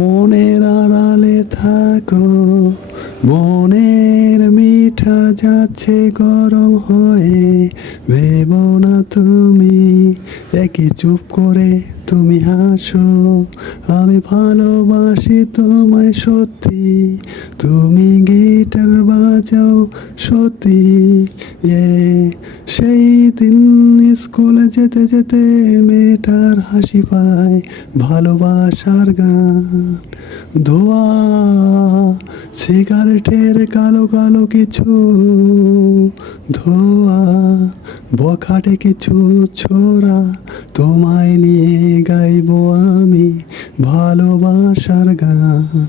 মনের আড়ালে থাকো, মনের মিঠার যাচ্ছে গরম হয়ে। ভেবো না তুমি একে, চুপ করে তুমি হাসো। আমি ভালোবাসি তোমায় সত্যি, তুমি গিটার বাজাও সত্যি। সেই দিন স্কুলে যেতে যেতে মেয়েটার হাসি পায়, ভালোবাসার গান। ধোয়া সিগারেটের কালো কালো কিছু ধোয়া, বখাটে কিছু ছোড়া, তোমায় নিয়ে গাইবো আমি ভালোবাসার গান।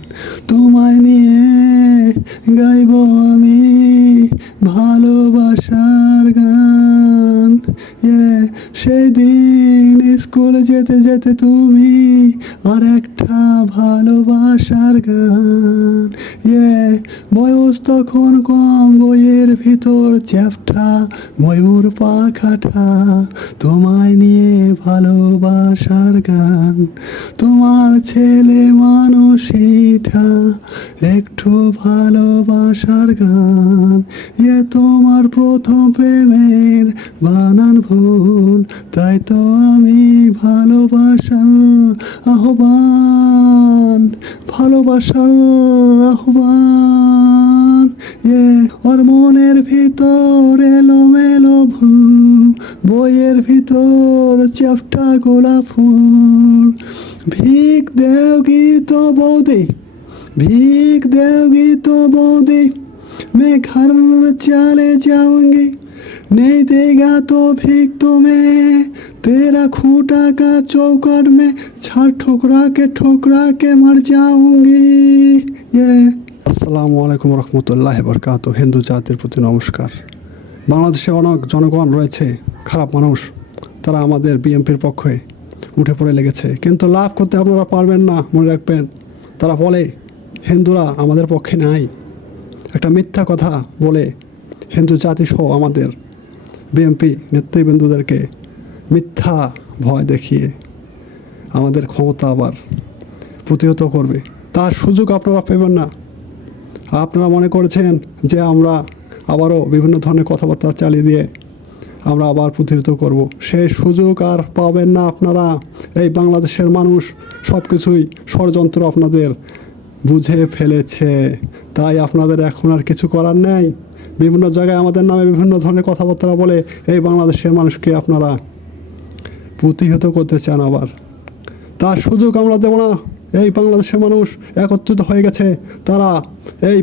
তোমায় নিয়ে গাইবো আমি ভালোবাসার গান। সেই দিন স্কুলে যেতে যেতে তুমি আর একটা ভালোবাসার গান। বয়স তখন কম, বইয়ের ভিতর চ্যাপ্টা, ময়ূর পাখাটা, তোমায় নিয়ে ভালোবাসার গান। তোমার ছেলে মানুষটা, একটু ভালোবাসার গান। তোমার প্রথম প্রেমের বানান ভুল, তাই তো আমি ভালোবাসার আহ্বান, ভালোবাসার আহ্বান। ওর মনের ভিতর এলোমেলো ভুল, বইয়ের ভিতর চ্যাপ্টা গোলাপ ফুল। ভিক দেওগি তো বৌদি, ভিক देओगी तो बौदी, मैं घर चले जाऊंगी। नहीं देगा तो भीख तुम्हें, तेरा खूंटा का चौकट में छड़ ठोकरा के मर जाऊंगी। আসসালামু আলাইকুম রহমতুল্লাহি বরকাতুহু। হিন্দু জাতির প্রতি নমস্কার। বাংলাদেশে অনেক জনগণ রয়েছে, খারাপ মানুষ, তারা আমাদের বিএনপির পক্ষে উঠে পড়ে লেগেছে, কিন্তু লাভ করতে আপনারা পারবেন না। মনে রাখবেন, তারা বলে হিন্দুরা আমাদের পক্ষে নাই। একটা মিথ্যা কথা বলে হিন্দু জাতি সহ আমাদের বিএনপি নেতৃবৃন্দদেরকে মিথ্যা ভয় দেখিয়ে আমাদের ক্ষমতা আবার প্রতিহত করবে, তার সুযোগ আপনারা পাবেন না। আপনারা মনে করেছেন যে আমরা আবারও বিভিন্ন ধরনের কথাবার্তা চালিয়ে দিয়ে আমরা আবার প্রতিহত করব, সেই সুযোগ আর পাবেন না আপনারা। এই বাংলাদেশের মানুষ সব কিছুই ষড়যন্ত্র আপনাদের বুঝে ফেলেছে, তাই আপনাদের এখন আর কিছু করার নেই। বিভিন্ন জায়গায় আমাদের নামে বিভিন্ন ধরনের কথাবার্তা বলে এই বাংলাদেশের মানুষকে আপনারা প্রতিহত করতে চান আবার, তার সুযোগ আমরা দেব না। এই বাংলাদেশের মানুষ একত্রিত হয়ে গেছে, তারা এই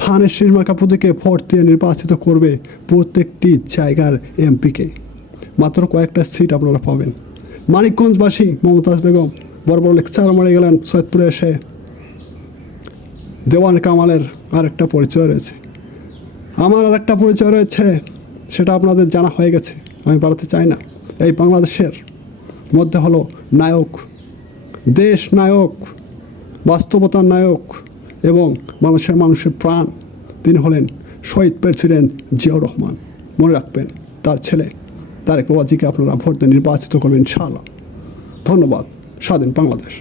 থানের শীর্ষমার্কা প্রতীকে ভোট দিয়ে নির্বাচিত করবে প্রত্যেকটি জায়গার এমপিকে। মাত্র কয়েকটা সিট আপনারা পাবেন। মানিকগঞ্জবাসী মমতাজ বেগম বড় বড় লেকচার মারে গেলেন সৈয়দপুরে এসে। দেওয়ান কামালের আরেকটা পরিচয় রয়েছে, আমার আরেকটা পরিচয় রয়েছে, সেটা আপনাদের জানা হয়ে গেছে, আমি বাড়াতে চাই না। এই বাংলাদেশের মধ্যে হলো নায়ক, দেশ নায়ক, বাস্তবতার নায়ক এবং মানুষের প্রাণ, তিনি হলেন শহীদ প্রেসিডেন্ট জিয়াউর রহমান। মনে রাখবেন, তার ছেলে তারেক বাবাজিকে আপনারা ভোট দিয়ে নির্বাচিত করবেন ইনশাআল্লাহ। ধন্যবাদ। স্বাধীন বাংলাদেশ।